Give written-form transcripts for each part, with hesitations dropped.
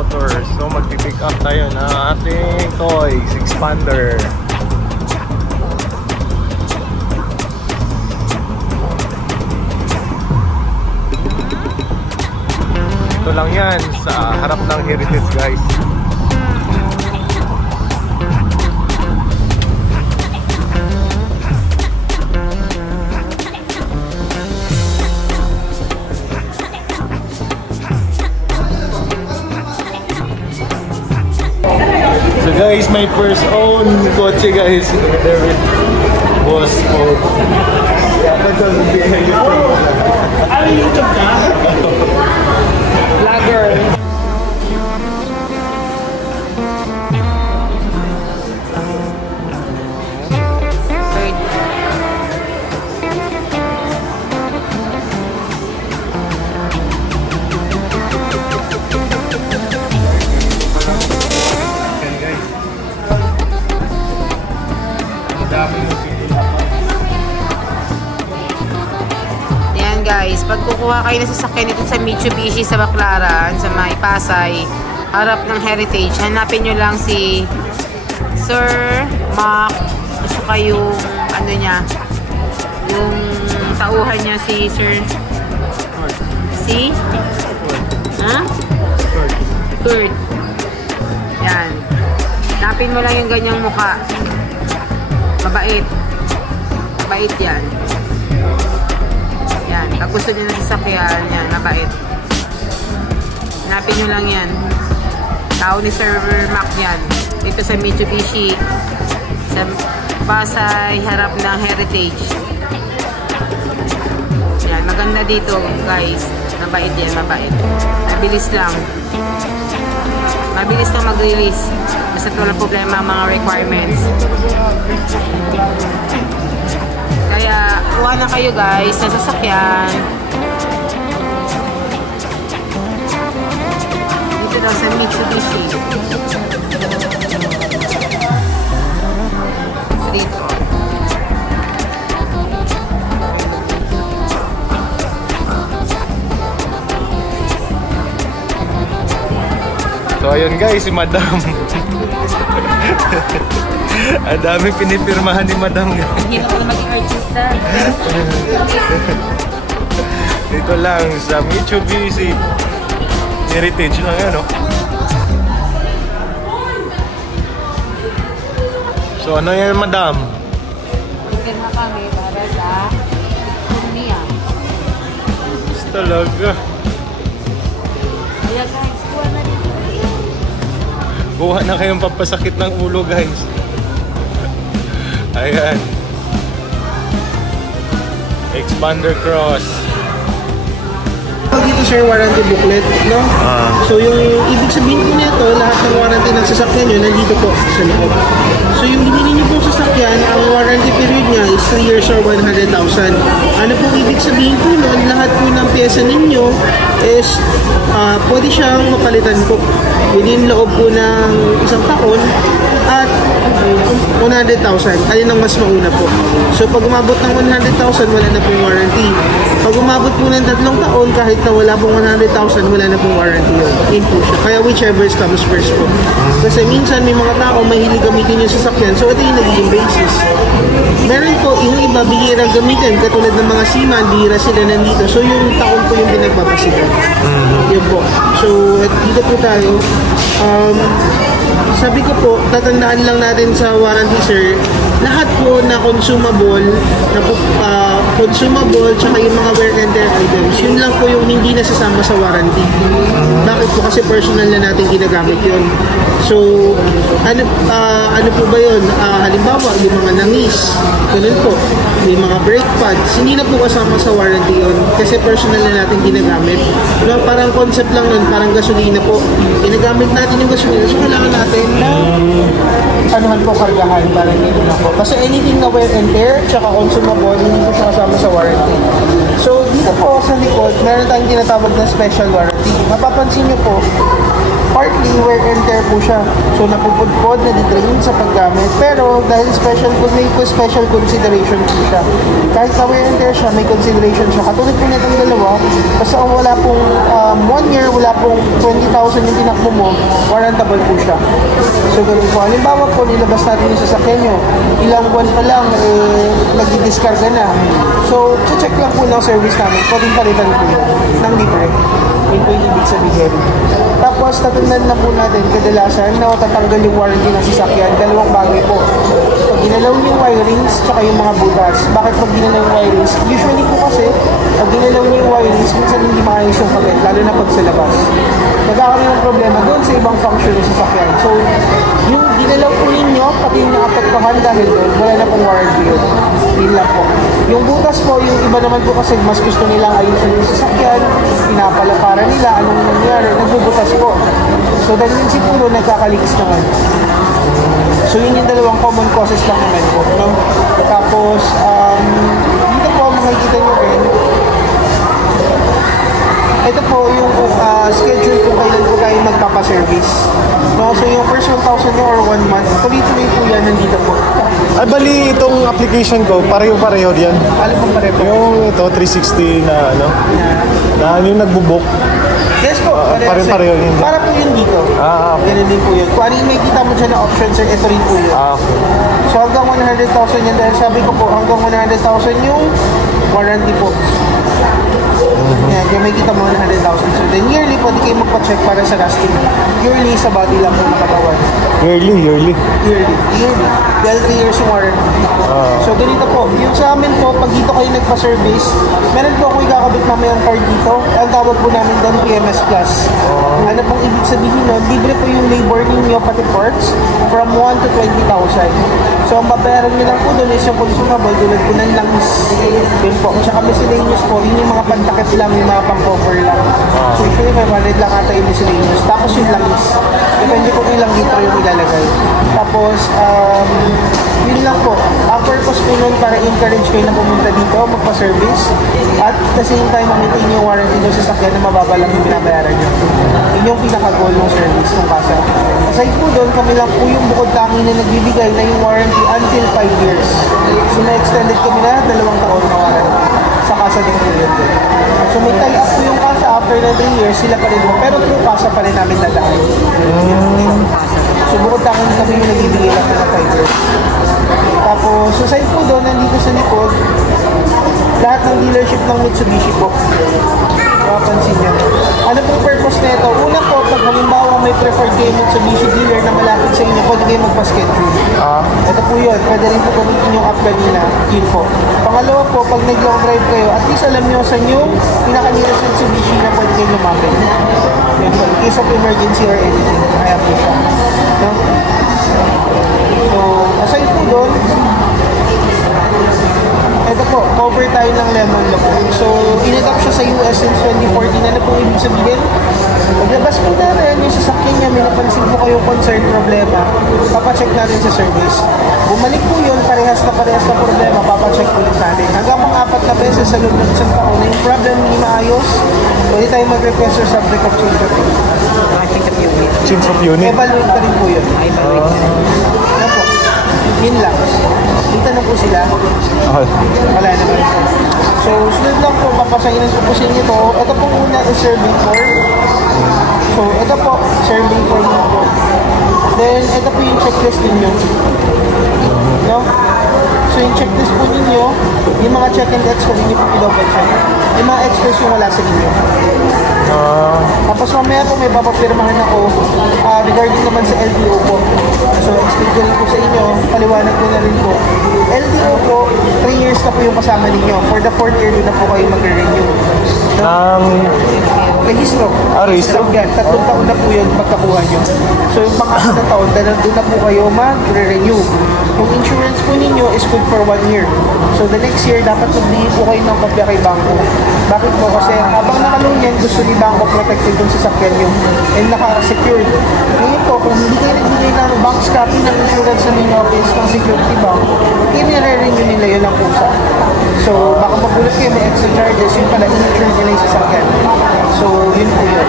Motors. So magpipick up tayo ng ating toys expander. Ito lang yan sa harap ng Heritage, guys. So guys, my first own kotse, guys. There with boss mode. Yeah, that doesn't be anything. Ano yung ka? Vlogger. Yan guys, pag kukuha kayo na sasakyan dito sa Mitsubishi sa Baclaran, sa may Pasay, harap ng Heritage, hanapin nyo lang si Sir Mac, at saka yung ano niya, yung tauhan niya si Sir Kurt. Yan, hanapin mo lang yung ganyang mukha. Mabait yan. Yan, pag gusto nyo na sasakyan, yan, mabait. Hanapin nyo lang yan. Tao ni Sir Mac yan. Dito sa Mitsubishi, sa Pasay, harap ng Heritage. Yan, maganda dito guys. Mabait yan, mabait. Mabilis lang. Mabilis lang mag-release. Basta walang problema ang mga requirements. Kaya, kuha na kayo guys sa sasakyan. Dito daw sa Mitsubishi. So, dito. So ayun guys, si Madam. Ang daming pinipirmahan ni Madam. Hindi na pala maging artista. Dito lang sa Mitsubishi Heritage lang yan, no? So ano yan, Madam? Magpirma kami para sa Lumia. Talaga. Kaya guys, kuha na dito. Kuha na kayong papasakit ng ulo, guys. Ayan. Expander Cross. Dito sir, warranty booklet, no? So yung ibig sabihin ko nito, lahat ng warranty ng sasakyan nyo nandito po sa loob. So yung binili nyo po sasakyan, ang warranty period niya is 3 years or 100,000. Ano po ibig sabihin po nun? Lahat po ng pyesa ninyo is pwede siyang mapalitan po within loob po ng 1 taon at 100,000. Alin ang mas mauna po? So pag umabot ng 100,000, wala na pong warranty. Pag umabot po ng 3 taon, kahit na wala pong 100,000, wala na pong warranty yun. Yun po siya. Kaya whichever comes first po. Kasi minsan may mga tao mahilig gamitin yung sasakyan, so ito yung nagiging basis. Meron po, yung iba bihirang gamitin, katulad ng mga seaman, bihira sila nandito. So yung taon po yung pinagbabasigan. Yun po. So dito po tayo. Sabi ko po, tatandaan lang natin sa warranty sir, lahat po na consumable, tsaka yung mga wear and tear items, yun lang po yung hindi nasasama sa warranty. Bakit po? Kasi personal na natin ginagamit yun. So, ano po ba yun? Halimbawa, yung mga langis, ganun po. Yung mga brake pads, hindi na po kasama sa warranty yun. Kasi personal na natin ginagamit. No, parang concept lang nun, parang gasolina po. Ginagamit natin yung gasolina, so kailangan natin na anuhan po, kargahan para hindi na po. Kasi anything na wear and tear, tsaka consumable, hindi po siya kasama sa warranty. So, dito po sa likod, meron tayong tinatawag na special warranty. Mapapansin nyo po, partly wear and tear po siya. So, napupudpod, nadidrain sa paggamit. Pero, dahil may special consideration po siya. Kahit na wear and tear siya, may consideration siya. Katulad po nitong dalawa, basta wala pong 1 year, wala pong 20,000 50,000 yung tinakbo mo, warrantable po siya. So, ganun po. Halimbawa po, nilabas natin yung sasakyan nyo. Ilang buwan pa lang, nag-discarga na. So, check lang po ng service namin. Pwedeng palitan po yun ng libre. Yun po yung ibig sabihin. Tapos, tatandaan na po natin, kadalasan na tatanggal yung warranty ng sasakyan. Dalawang bagay po. Pag ginalaw yung wirings, tsaka yung mga butas. Bakit pag ginalaw yung wirings? Usually po kasi, pag ginalaw yung wirings, minsan hindi maayos yung kabit, lalo na pag sa labas. Nagkakaroon ng problema doon sa ibang function ng sasakyan. So, yung ginalaw po ninyo, pati yung naapektuhan dahil doon, wala na pong warranty yun. Yun lang po. Yung butas po, yung iba naman po kasi mas gusto nilang ayusin yung sasakyan, pinapalapara nila, anong nangyari, nagbubutas po. So, dahil yun siguro, nagkakaliks naman. So, yun yung dalawang common causes lang naman po. No? Tapos, dito po, makikita nyo rin, ito po yung schedule kung kailan po tayo magpapaservice. No? So, yung first 1,000 nyo or 1 month, tuloy-tuloy po yan nandito po. Ay, bali itong application ko, pareho-pareho yan. Alam mo pareho po? Yung ito, 360 na ano, na yung nagbubook. Yes po, pareho yun. Para po yun dito. Ganun din po yun. Kung ano yung may kita mo dyan na options, ito rin po yun. Okay. So hanggang 100,000 yan. Dahil sabi ko po, hanggang 100,000 yung warranty po. Yan, yung may kita mo 100,000. So then yearly, pwede kayo magpa-check para sa rusting. Yearly sa body lang po nakatawan. Yearly. Yearly. Dahil 3 years yung warranty. So ganito po, yung sa amin po, pag dito kayo nagpa-service, meron po ako ikakabit namayang card dito. Ang tawag po namin doon, PMS Plus. Ano pong ibig sabihin nun? Libre po yung labor ninyo, pati parts, from 1 to 20,000. So ang babayaran nyo lang po doon is yung consumable, tulad po ng langis. Yun po. Tsaka miscellaneous po, yun yung mga pantakip lang, yung mga pang-cover lang. So usually 500 lang ata yung miscellaneous. Tapos yung langis. Depende po ilang litro yung ilalagay. Tapos, yun lang po. Ang purpose po nun para encourage kayo na pumunta dito, magpa-service. At kasi yung time ma-maintain yung warranty nyo sa sakyan na mababa lang yung binabayaran nyo. Yun yung pinaka-goal ng service ng kasa. Aside po doon, kami lang po yung bukod tangi na nagbibigay na yung warranty until 5 years. So na-extended kami na 2 taon na warranty. Sa kasa din po yun. So may tie-up po yung kasa after na 3 years, sila pa rin mo. Pero through kasa pa rin namin dadaan. So bukod tangi kami yung nagbibigay lang na 5 years. Tapos, so side po doon, nandito sa likod, lahat ng dealership ng Mitsubishi po. Papansin nyo. Ano pong purpose na ito? Una po, pag halimbawa may preferred kayo Mitsubishi dealer na malapit sa inyo, pwede kayo magpa-schedule. Ito po yun. Pwede rin po gamitin yung app kanina. Yun po. Pangalawa po, pag nag-long drive kayo, at least alam nyo saan yung pinaka-nearest Mitsubishi na pwede kayo lumapit. Yun po. In case of emergency or anything. Kaya po siya. No? So, aside po doon, ito po, cover tayo ng lemon na po. So, in-adopt siya sa US since 2014. Ano po ibig sabihin? Paglabas po na rin yung sasakyan niya, may napansin po kayong concern problema, papacheck natin sa service. Bumalik po yun, parehas na problema, papacheck ulit natin. Hanggang mga 4 na beses sa loob ng isang taon na yung problem hindi maayos, pwede tayo mag-request or subject of change of unit. Change of unit? Evaluate ka rin po yun. Ano po? Yun lang. Dito na po sila. Wala naman po. So, sunod lang po, papasayin ko po sa inyo to. Ito po muna is survey form. So, ito po, survey form po. Then, ito po yung checklist ninyo. No? So, yung checklist po ninyo, yung mga check and X, pwede nyo po i-double check. Yung mga express yung wala sa inyo. Tapos mamaya po may papapirmahan ako regarding naman sa LTO po. So, explain ko rin po sa inyo, paliwanag ko na rin po. LTO po, 3 years na po yung kasama ninyo. For the 4th year, doon na po kayo mag-renew. Registro. Registro? Yan, 3 taon na po yun pagkakuha nyo. So, yung pang-apat na taon, doon na po kayo mag-renew. Yung insurance po ninyo is good for 1 year. So, the next year, dapat magbigay po kayo ng kopya kay bangko. Bakit po? Kasi habang nakaloan yan, gusto ni bangko protected dun sa sakyan nyo and naka-secured. Ngayon po, kung hindi kayo nagbigay ng bank's copy ng insurance sa main office ng security bank, i-renew nila yun ang pusa. So, baka magulat kayo may extra charges, yun pala, in-insure nila yung sasakyan. So, yun po yun.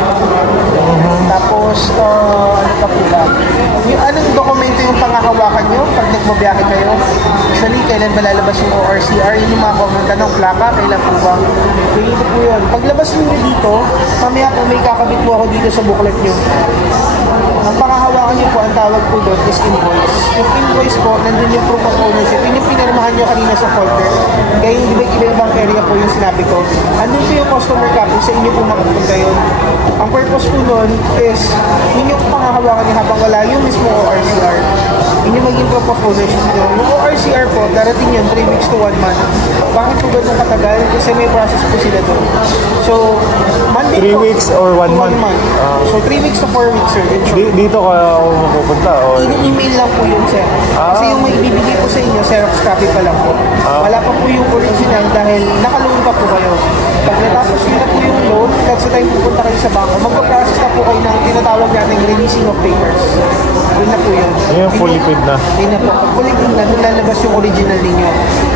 Tapos, ano pa po ba? Yung anong dokumento yung pangahawakan nyo pag nagmabiyahe kayo? Actually, kailan ba lalabas yung ORCR? Yun yung mga common tanong, plaka, kailan po ba? So, yun po yun. Paglabas nyo dito, to, mamaya po may kakabit po ako dito sa booklet nyo. Ang panghahawakan nyo po, ang tawag po doon is invoice. Yung invoice po, nandun yung proof of ownership. Yun yung pinirmahan nyo kanina sa folder. Kaya yung iba-ibang area po yung sinabi ko. Andun po yung customer copy, sa inyo po makapunta yun. Ang purpose po doon is, yun yung panghahawakan nyo habang wala yung mismo ORCR. Yun yung maging proof of ownership nyo. Yung ORCR po, darating yun 3 weeks to 1 month. Bakit po ganun katagal? Kasi may process po sila doon. So, Monday 3 weeks or 1 month? 1 month. So, 3 weeks to 4 weeks, sir. Dito ka ako mapupunta? I-email lang po yun, sir. Kasi yung may ibibigay po sa inyo, Xerox copy pa lang po. Wala pa po yung original dahil nakaloan pa po kayo. Pag natapos nyo na po yung loan, at sa time pupunta kayo sa bangko, magpa-process na po kayo ng tinatawag natin releasing of papers. Yun na po yun. Yung fully paid na? Yun na po. Pag fully paid na, doon lalabas yung original ninyo.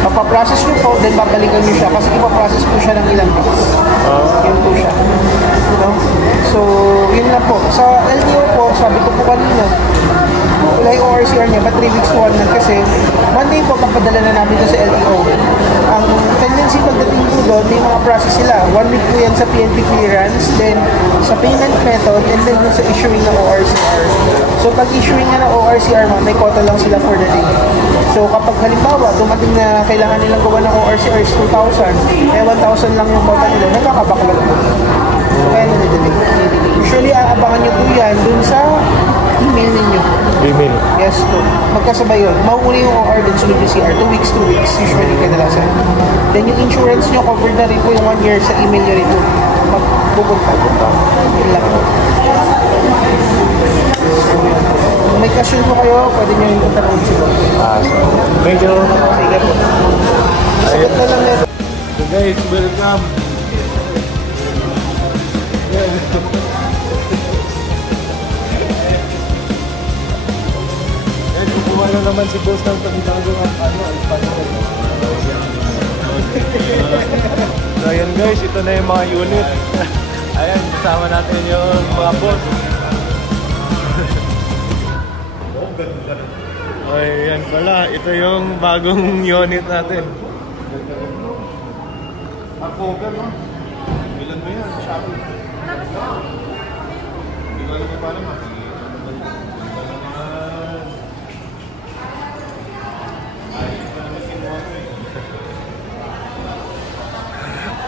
Mapaprocess nyo po, then babalikan nyo siya kasi ipaprocess po siya ng ilang days. Yun po siya. You know? So, yun na po. Sa LTO po, sabi ko po kanina, wala yung ORCR niya, but 3 weeks to 1 month kasi Monday po, papadala na namin ito sa LTO. Ang tendency pagdating po doon, may mga process sila. 1 week po yan sa PNP clearance, then sa payment method, and then sa issuing ng ORCR. So, pag issuing nga ng ORCR, may quota lang sila for the day. So, kapag halimbawa, dumating na kailangan nilang gawa ng ORCR is 2,000, 1,000 lang yung quota nila, nagkakabaklag po. So, kaya nanidelay. Usually, aabangan nyo po yan dun sa email ninyo. Email? Yes, to. Magkasabay yun. Mauuna yung OR dun sa PCR. 2 weeks, 2 weeks. Usually, kadalasan. Then, yung insurance nyo, covered na rin po yung 1 year sa email nyo rin po. Magpupunta. Yun lang po. Kung may question po kayo, pwede nyo yung tanong siguro. Thank you. Sige po. Sagot na lang meron. So guys, welcome. Kukuha na naman si boss ng pagkakagawa ng Espanyol. So ayan guys, ito na yung mga unit. Ayan, kasama natin yung mga boss. Ayan pala, ito yung bagong unit natin. Ako, no? Ilan ba yan? Shopee. Hindi ko alam pa naman.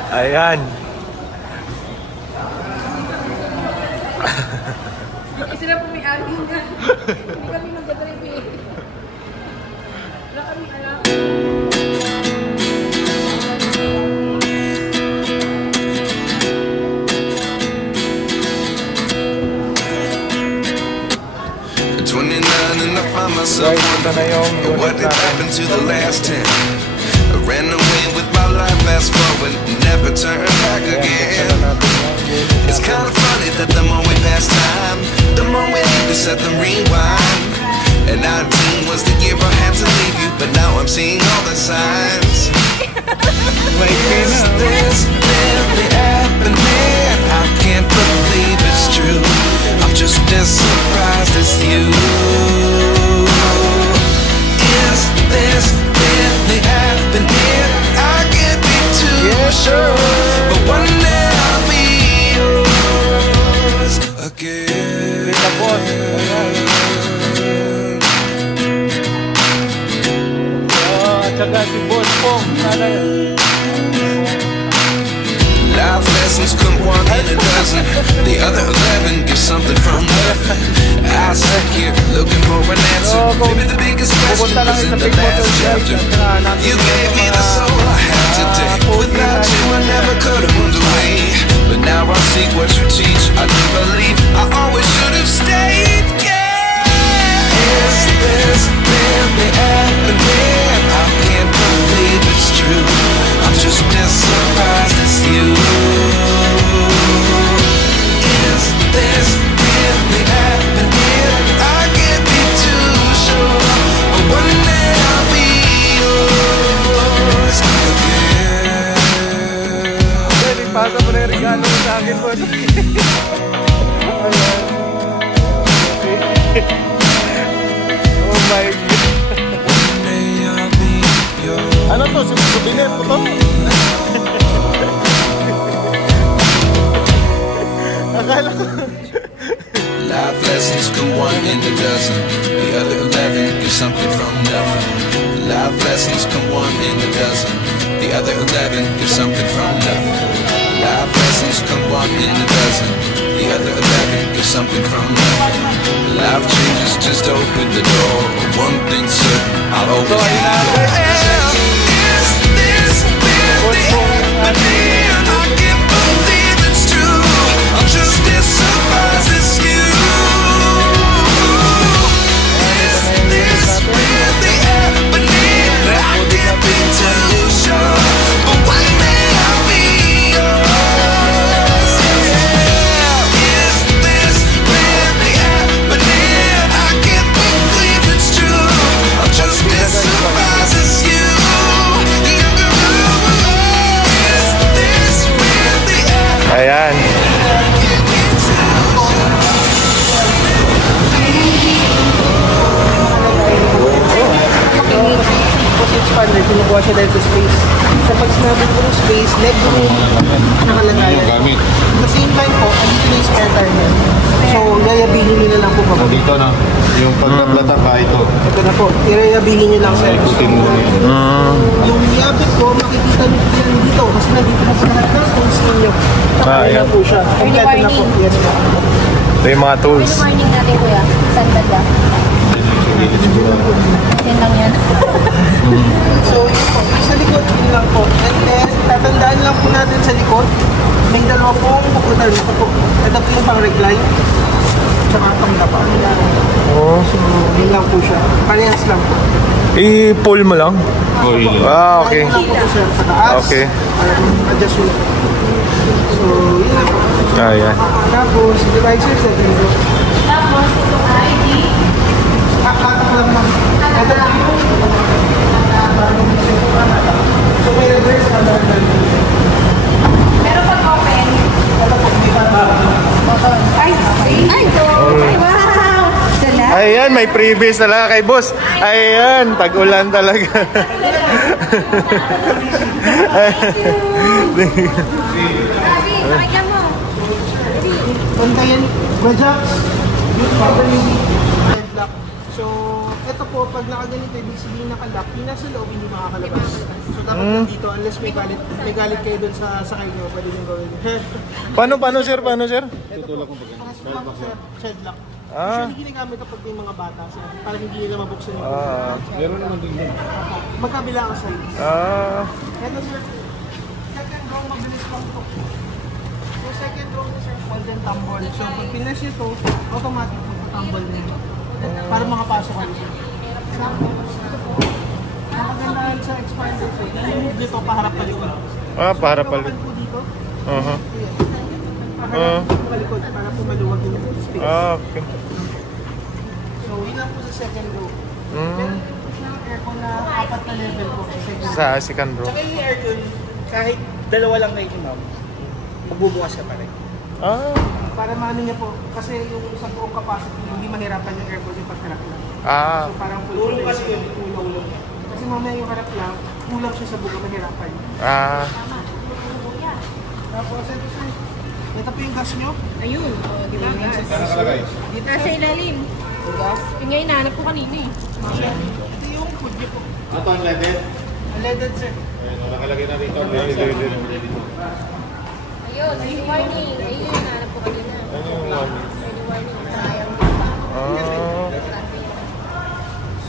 Ayan. Isa na po may ari nga. Hindi kami magdadrive eh. Wala kami alam. And I find myself wondering what did happen to the last 10. I ran away with my life, fast forward, never turn back again. It's kind of funny that the more we pass time, the more we need to set the rewind. And 19 was the year I had to leave you, but now I'm seeing all the signs. Is this really happening? I can't believe it's true. I'm just as surprised as you. Is this really happening? I can't be too sure, but one day I'll be yours again. Tsaka si Boss Pong, sana life lessons come one in a dozen. The other 11 give something from nothing. I sit here looking for an answer. Maybe the biggest question was in the last chapter. You gave me the soul I have today. Without you I never could have moved away. But now I see what you teach. I do believe I always should have stayed. Yeah. Is this really happening? I can't believe it's true. I'm just as surprised as you. Is this really happening? I can't be too sure, but one day I'll be yours again. Pwede, pasa mo na yung regalo mo sa akin, Boss. Oh my God. One day I'll be yours. Ano to? Souvenir po to? Akala ko. Life lessons come one in a dozen. The other 11 get something from nothing. Life lessons come one in a dozen. The other 11 get something from nothing. Life lessons come one in a dozen. The other 11 get something from nothing. Life changes, just open the door. One thing's certain, I'll always be yours. Is this really happening? I can't believe it's true. I'm just as surprised as you. Is this really happening? I can't be too sure, but one day I'll be yours. Yeah. Is this really happening? I can't believe it's true. I'm just as surprised as you. Is this really happening? Ayan. Kasi expander, kinukuha siya dahil sa space. Sa pag sinabi ko ng space, legroom, nakalagayan. At the same time po, andito na yung spare tire niya. So, yayabingin nyo na lang po ba? Dito na. Yung pagkaplatar ba ito? Ito na po, irayabingin nyo lang sir. Ikutin mo na yan. Yung yabit ko, makikita nyo po yan dito. Kasi nandito na sa lahat ng tools ninyo. Nakaya na po siya. Kompleto na po. Yes po. Ito yung mga tools. Ano morning natin kuya? Saan banda? Yan lang yan. So, yun po. Sa likod, yun lang po. And then, tatandaan lang po natin sa likod. May dalawa pong bukutan. Ito po. Ito po yung pang-recline. Tsaka pang-lapa. Oh. So, yun lang po siya. Parehas lang po. I-pull mo lang? Ah, okay. Kaya lang po sir sa taas. Okay. Adjust yun. So, yun lang po. Ah, yan. Tapos, devices na dito. Tapos, itong ID. Kakatak lang lang. Ito po yung so, may reverse ka lang. Pero pag open, ay, ay, wow! Dala. Ayan, may previous talaga kay boss. Ayan, tag-ulan talaga. Pakinggan mo. Pantayan, Rajax, yung properly lock. So, ito po, pag nakaganito, ibig sabihin nakalock, yung nasa loob hindi makakalabas. So, dapat dito, unless may galit kayo dun sa sakay nyo, pwede nyo gawin. Paano sir? Tutulak mo ba ganun? Child lock. Ah. Usually ginagamit kapag may mga bata, sir, para hindi nila mabuksan yung Meron naman din yun. magkabila ang size. Ito, sir, second row, mabilis lang po. So, second row na, sir, content tumble. So, pag pinas nyo to, automatic po tumble na yun. Para makapasok kayo, sir. Tapos, ito po, nakagandaan sa expander, sir. Nag-move nito, paharap palikod. Ah, para pala. Po dito. Uh-huh. Paharap palikod, para po maluwag yung space. Ah, okay. So, yun lang po sa second row. Meron po siyang aircon na 4 na level po sa second row. Sa second row. Tsaka yung aircon, kahit dalawa lang kayo inom, magbubukas ka pa rin. Ah. Para maano niya po, kasi yung sa buong capacity, hindi mahirapan yung aircon yung pagharap lang. Ah. So parang full kasi yun, tulong. Kasi mamaya yung harap lang, kulang siya sa buga, mahirapan. Ah. Tapos ito sir, ito po yung gas nyo. Ayun, di ba? Gas. Dito sa ilalim. Gas. Yung nga hinahanap ko kanina eh. Ito yung food nyo po. Ito ang leaded? Leaded sir. Ayun, nakalagay na rito. Ayun, early warning. Ayun yung hinahanap ko kanina. Ano yung one? Early warning. Sayang. Ah.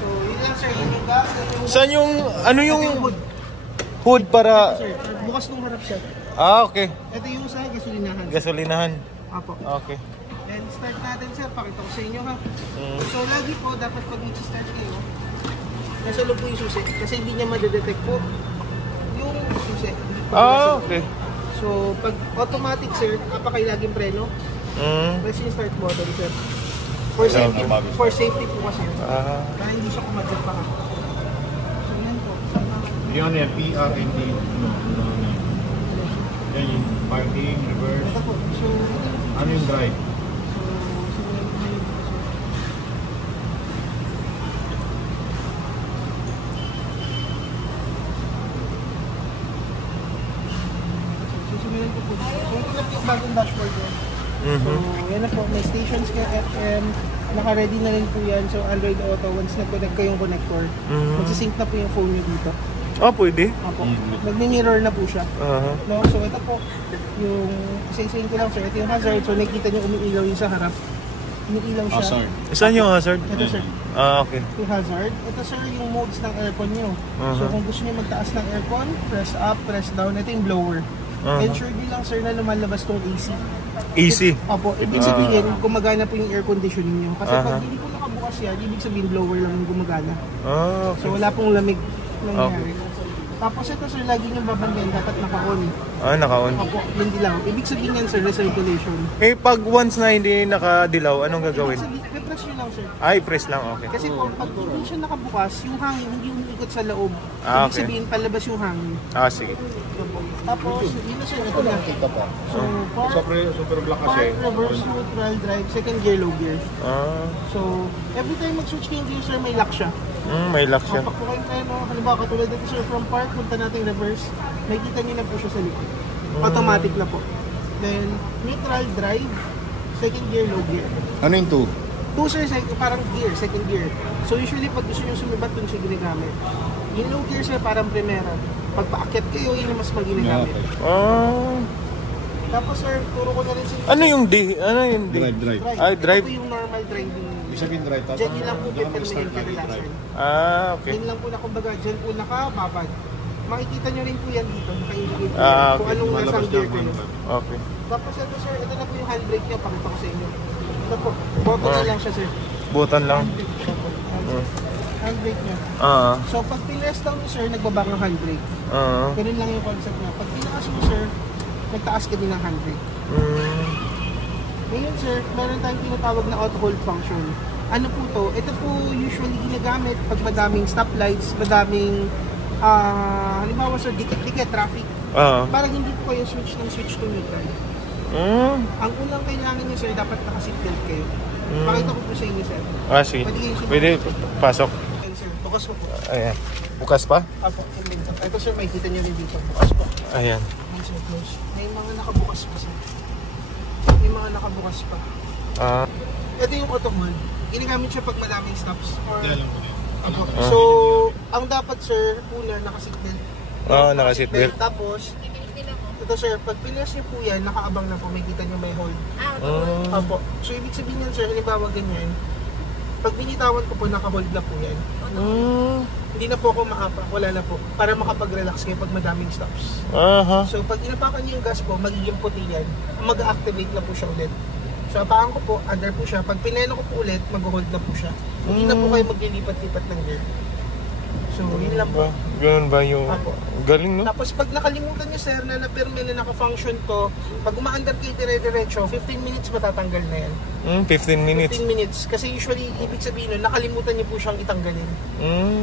So yun lang sir, yun yung gas. Saan yung, ano yung hood para... Sir, bukas nung harap siya. Ah, okay. Ito yung sa gasolinahan. Gasolinahan. Apo. Okay. And start natin sir, pakita ko sa inyo ha. So lagi po, dapat pag mag-start kayo, nasa loob po yung susi. Kasi hindi niya madedetect po yung susi. Ah, okay. So pag automatic sir, apakay laging preno. Press yung start button sir. For safety po kasi. Ah. Para hindi siya kumadyak pa. So yan po. Yun yan, PRND. Yan yung parking, reverse. Ito po. So, Ano yung drive? susunod ko po. So ito lang yung bagong dashboard ko. So, yan na po. May stations ka FM. Naka-ready na rin po yan. So, Android Auto. Once nag-connect kayong connector, magsisync na po yung phone nyo dito. Ah, pwede? Opo. Nagmi-mirror na po siya. No? So, ito po. Yung, isa-isayin ko lang sir. Ito yung hazard. So, nakikita nyo umiilaw yung sa harap. Umiilaw siya. Hazard. Saan yung hazard? Ito sir. Ah, okay. Yung hazard. Ito sir yung modes ng aircon nyo. So, kung gusto nyo magtaas ng aircon, press up, press down. Ito yung blower. Ensure nyo lang sir na lumalabas tong AC. AC. Opo, ibig sabihin, gumagana po yung air conditioning nyo. Kasi pag hindi po nakabukas yan, ibig sabihin blower lang yung gumagana. Ah, okay. So wala pong lamig nangyari. Tapos ito sir, lagi nyo babantayan, dapat naka-on. Ah, naka-on. Opo, hindi lang. Ibig sabihin yan sir, recirculation. Eh, pag once na hindi nakadilaw, anong gagawin? Ibig sabihin, press nyo lang sir. Ay, press lang, okay. Kasi kung pag hindi siya nakabukas, yung hangin hindi umiikot sa loob. Ah, Ibig okay. sabihin, palabas yung hangin. Ah, sige. Tapos, yun na sir, ito na. So, Super black kasi. park, reverse, neutral, drive, second gear, low gear. Ah, So, every time mag-switch kayo gear sir, may lock siya. may lock siya. Pag po kayo tayo, halimbawa katulad dito sir, from park, punta natin reverse, nakikita niyo na po siya sa likod. Automatic na po. Then, neutral, drive, second gear, low gear. Ano yung 2? 2 sir, parang gear, second gear. So usually pag gusto nyo sumibat, dun siya ginagamit. Yung low gear sir, parang primera. Pag paakyat kayo, yun yung mas maginagamit. Ah, Tapos sir, turo ko na rin sa ano yung D? Ano yung D? Drive. Ay, drive. Ito po yung normal driving. Ibig sabihin drive. Diyan yun lang po pipirmahin ka relaxer. Ah, okay. Yan lang po na kumbaga, dyan po nakababad. Makikita nyo rin po yan dito, nakailagay po Ah, kung okay. anong nasa gear kayo. Okay. Tapos ito sir, ito na po yung handbrake niya, pakita ko sa inyo. Ito po, button na lang siya sir. Butan lang. Handbrake niya. Ah, So pag pinress down mo sir, nagbabang ang handbrake. ah. Ganun lang yung concept niya. Pag pinakas mo sir, nagtaas ka din ng handbrake. Ngayon sir, meron tayong tinatawag na auto hold function. Ano po to? Ito po usually ginagamit pag madaming stoplights, madaming halimbawa sir, dikit-dikit traffic. Parang hindi po kayo switch to neutral. Ang unang kailangan niyo sir, dapat naka-seatbelt kayo. Pakita ko po sa inyo sir. Ah, sige. Pwede pasok. Ayun sir, bukas mo po. Ayan. Bukas pa? Apo, ito sir, makikita niyo rin dito. Bukas po. Ayan. Ayun sir, close. May mga nakabukas pa sir. May mga nakabukas pa. Ah. Ito yung auto hold. Ginagamit siya pag maraming stops. Or, Apo. Ah. So, ang dapat sir, una naka-seatbelt. Naka-seatbelt. Tapos, ito sir, pag pinas niyo po yan, nakaabang na po, may kita niyo may hold. Apo. So, ibig sabihin yan sir, halimbawa ganyan, pag binitawan ko po, naka-hold na po yan. Hindi na po ako maapa, wala na po. Para makapag-relax kayo pag madaming stops. So, pag inapakan niyo yung gas po, magiging puti yan. Mag-activate na po siya ulit. So, apakan ko po, under po siya. Pag pineno ko po ulit, mag-hold na po siya. Hindi na po kayo maglilipat-lipat ng gear. So, yun lang po. Ganun ba yung... Apo. Galing, no? Tapos pag nakalimutan niyo sir na na-perme na naka-function to, pag umaandar kayo dire-diretso, 15 minutes matatanggal na yan. 15 minutes. 15 minutes. Kasi usually, ibig sabihin nun, nakalimutan niyo po siyang itanggalin.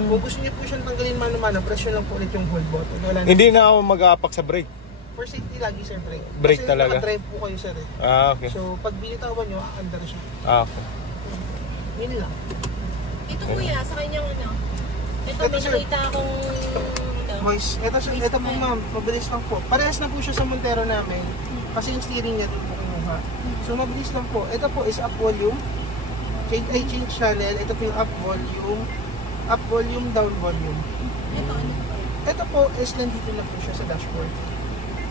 Kung gusto niyo po siyang tanggalin mano-mano, press nyo lang po ulit yung hold button. Wala na. Hindi na ako mag-aapak sa brake. For safety lagi sir, brake. Brake kasi talaga. Kasi naka-drive po kayo sir eh. Ah, okay. So pag binitawan nyo, aandar siya. Ah, okay. Yun lang. Ito kuya, sa kanyang ano. Ito, Ito, may sir. nakita akong Boys, ito po ma'am, mabilis lang po. Parehas na po siya sa Montero namin. Kasi yung steering niya din po kinuha. So mabilis lang po. Ito po is up volume. Change channel. Ito po yung up volume. Up volume, down volume. Ito, ano? Ito po is nandito na po siya sa dashboard.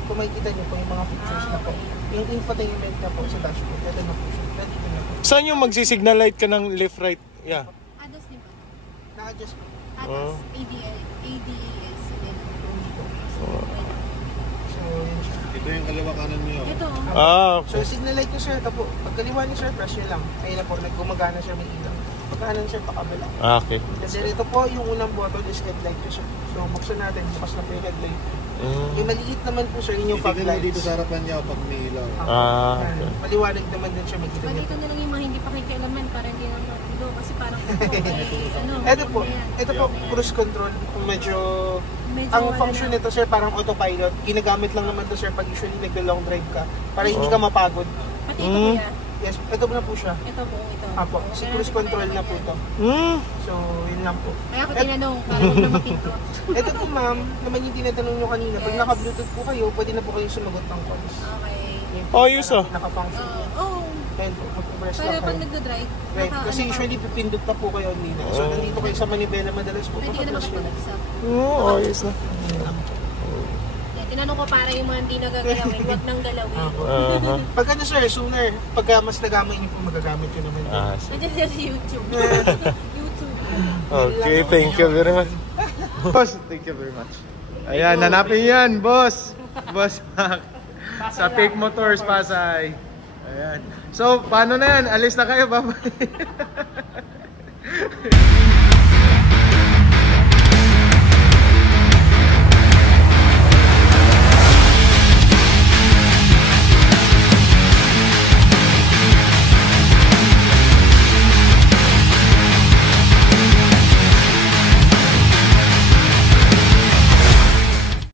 Kung makikita niyo po yung mga features na po. Yung infotainment na po sa dashboard. Ito na po siya. Nandito na po. Saan yung magsisignal light ka ng left, right? Yeah. ADAS din ba? Na-adjust po. ADAS, ADAS. So, yun siya. Ito yung kaliwa kanan niyo. Ito, Ah, So, signal light ko sir, ito po. Pag kaliwa niyo sir, press niyo lang. Ayun na po, nagkumagana siya, may ilaw. Pag kanan sir, pakabala. ah, okay. Kasi ito po, yung unang button is headlight ko sir. So, buksan natin, bukas na po yung headlight. Yung maliit naman po sir, yung fog Titignan mo lights. dito sa harapan niya pag may ilaw. Ah, Yan. okay. Maliwanag naman din siya, makita niyo. dito na lang yung mga hindi pa kikialaman para hindi na matulo. Kasi parang ano, Ito po, cruise control. Medyo ang ano function nito sir, parang autopilot. Ginagamit lang naman to sir pag usually nagla-long drive ka. Para hindi ka mapagod. Pati ito kuya. Yes, ito na po siya. Ito po, ito. Apo, si cruise control na po to. So, yun lang po. Kaya ako tinanong, para huwag na mapinto. Ito po ma'am, naman yung tinatanong nyo kanina, pag naka-bluetooth po kayo, pwede na po kayong sumagot ng calls. Okay. Oh, yun so. Naka-function. And mag-press Pero lang pag kayo. nagdo-drive, Right, kasi usually pipindot na po kayo nila. So nandito kayo sa Manibela, madalas po Pwede ka na maka-plus yun. makapag-usap. Oo, ayos na. Tinanong ko para yung mga hindi nagagalawin, wag nang galawin. Pagka na sir, sooner, pagka mas nagamay niyo po, magagamit yun naman. Nandiyan siya sa YouTube. YouTube. Okay, thank you very much. Boss, thank you very much. Ayan, hanapin yan, boss. Boss Mac. Sa Peak Motors, Pasay. Ayan. So, paano na yan? Alis na kayo, bye-bye.